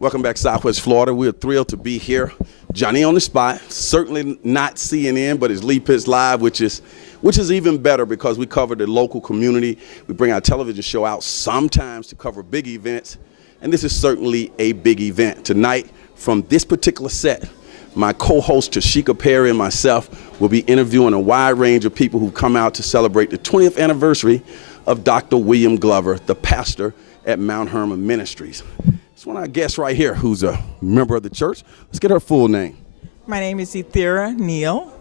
Welcome back, Southwest Florida. We're thrilled to be here. Johnny on the spot. Certainly not CNN, but it's Lee Pitts Live, which is even better because we cover the local community. We bring our television show out sometimes to cover big events, and this is certainly a big event. Tonight, from this particular set, my co-host Tashika Perry and myself will be interviewing a wide range of people who've come out to celebrate the 20th anniversary of Dr. William Glover, the pastor at Mount Hermon Ministries. It's one of our guests right here who's a member of the church. Let's get her full name. My name is Euthera Neal.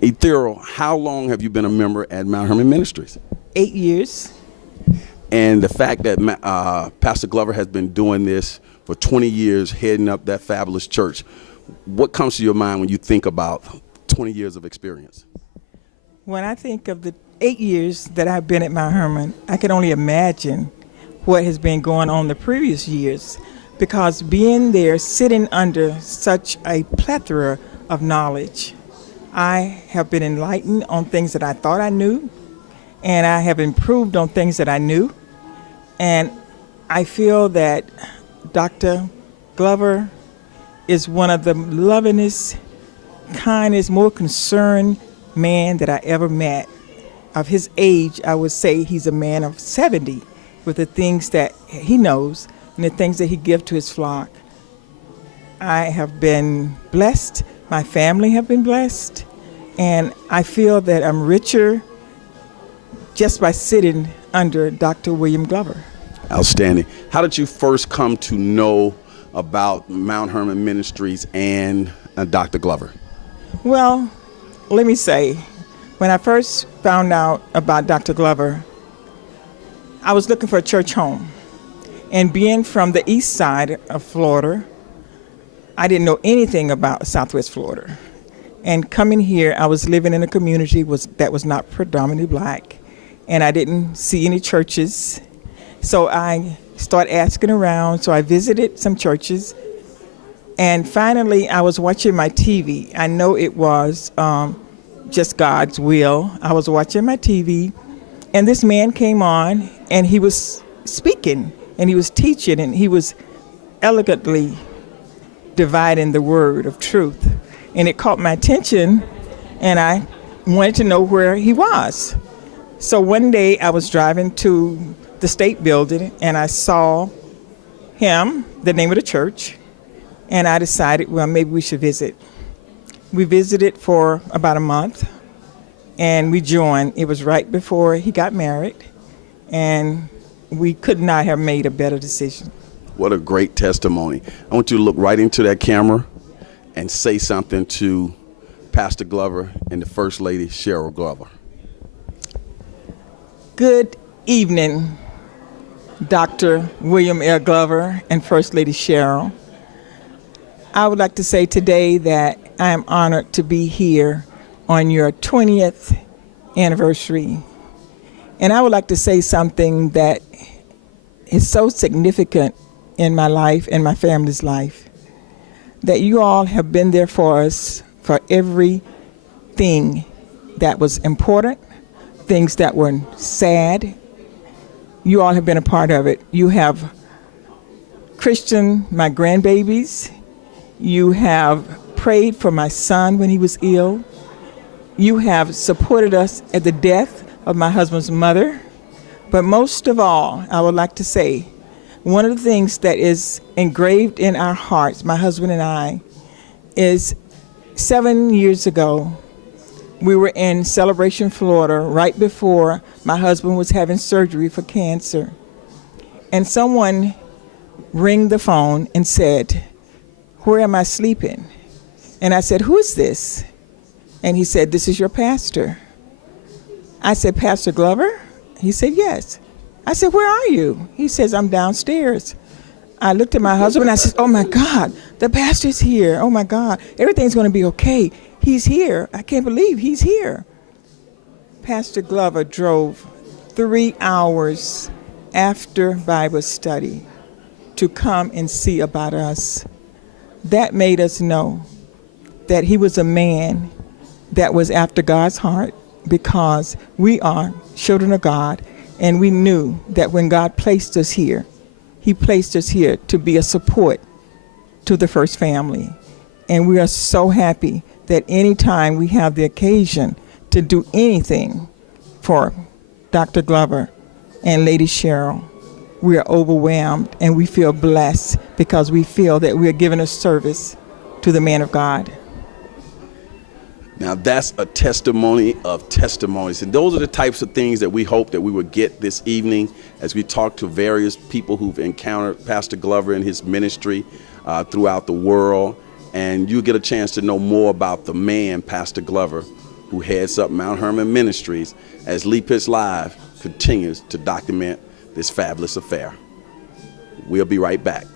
Euthera, how long have you been a member at Mount Hermon Ministries? 8 years. And the fact that Pastor Glover has been doing this for 20 years, heading up that fabulous church, what comes to your mind when you think about 20 years of experience? When I think of the 8 years that I've been at Mount Hermon, I can only imagine what has been going on the previous years, because being there, sitting under such a plethora of knowledge, I have been enlightened on things that I thought I knew, and I have improved on things that I knew. And I feel that Dr. Glover is one of the lovingest, kindest, more concerned man that I ever met. Of his age, I would say he's a man of 70 with the things that he knows and the things that he gives to his flock. I have been blessed. My family have been blessed. And I feel that I'm richer just by sitting under Dr. William Glover. Outstanding. How did you first come to know about Mount Hermon Ministries and Dr. Glover? Well, let me say, when I first found out about Dr. Glover, I was looking for a church home. And being from the east side of Florida, I didn't know anything about Southwest Florida. And coming here, I was living in a community that was not predominantly black, and I didn't see any churches. So I started asking around, so I visited some churches, and finally I was watching my TV. I know it was just God's will. I was watching my TV, and this man came on, and he was speaking, and he was teaching, and he was elegantly dividing the word of truth. And it caught my attention, and I wanted to know where he was. So one day I was driving to the state building, and I saw him, the name of the church, and I decided, well, maybe we should visit. We visited for about a month, and we joined. It was right before he got married, and we could not have made a better decision. What a great testimony. I want you to look right into that camera and say something to Pastor Glover and the First Lady, Cheryl Glover. Good evening, Dr. William L. Glover and First Lady Cheryl. I would like to say today that I am honored to be here on your 20th anniversary. And I would like to say something that is so significant in my life and my family's life, that you all have been there for us for everything that was important, things that were sad. You all have been a part of it. You have Christian, my grandbabies. You have prayed for my son when he was ill. You have supported us at the death of my husband's mother. But most of all, I would like to say, one of the things that is engraved in our hearts, my husband and I, is 7 years ago, we were in Celebration, Florida, right before my husband was having surgery for cancer. And someone rang the phone and said, "Where am I sleeping?" And I said, "Who is this?" And he said, "This is your pastor." I said, "Pastor Glover?" He said, "Yes." I said, "Where are you?" He says, "I'm downstairs." I looked at my husband and I said, "Oh my God, the pastor's here. Oh my God, everything's going to be okay. He's here. I can't believe he's here." Pastor Glover drove 3 hours after Bible study to come and see about us. That made us know that he was a man that was after God's heart, because we are children of God, and we knew that when God placed us here, he placed us here to be a support to the First Family. And we are so happy that anytime we have the occasion to do anything for Dr. Glover and Lady Cheryl, we are overwhelmed and we feel blessed because we feel that we are giving a service to the man of God. Now that's a testimony of testimonies, and those are the types of things that we hope that we would get this evening as we talk to various people who've encountered Pastor Glover and his ministry throughout the world, and you get a chance to know more about the man, Pastor Glover, who heads up Mount Hermon Ministries as Lee Pitts Live continues to document this fabulous affair. We'll be right back.